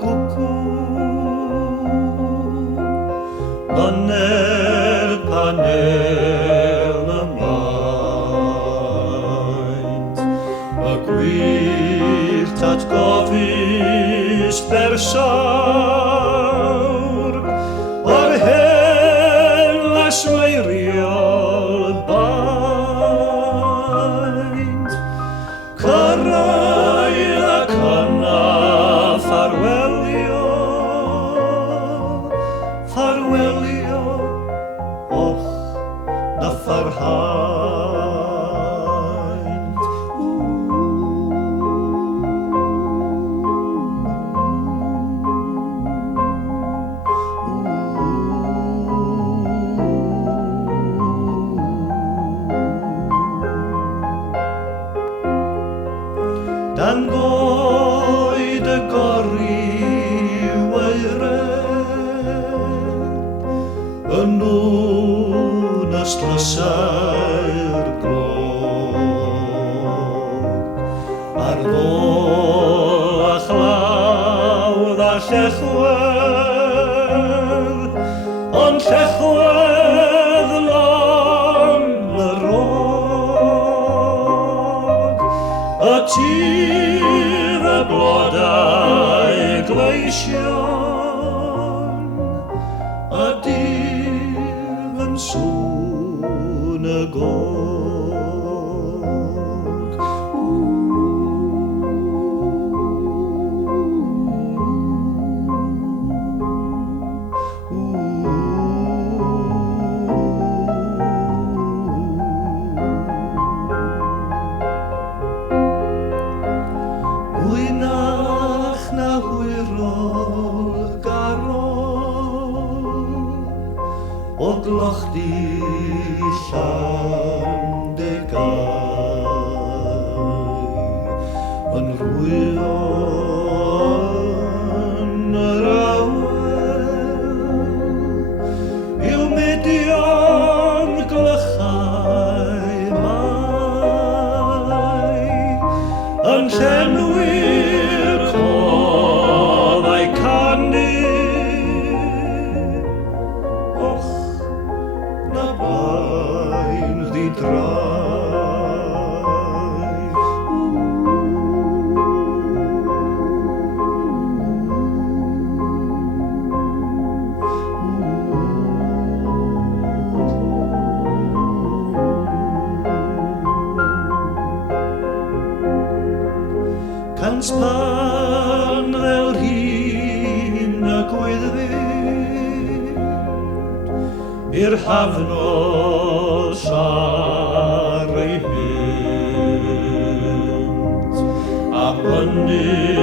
cwcw Mynner panel y maint Y gwyllt atgofus bersawr O'r hen lasmeiriol baint Cyrraedd ac yna ffarwelio Ffarwelio Och na ffarhaint Dan goed y gorriw eiren Yn nhw'n yslysau'r glog Ar ddo a chlawdd a llechwedd Ond llechwedd lom y rog Y tir y blodau gleision Y dydd yn sŵn y gog Hwynach na hwyrol garol O glochdi Llandegau Yn rhywio yn yr awen I'w medion glychau mai Yn llenwi'r coddau canu Och na bain ddidrai Can span fel hyn y gwyddfyd I'r hafnos ar ei hynt A mynnu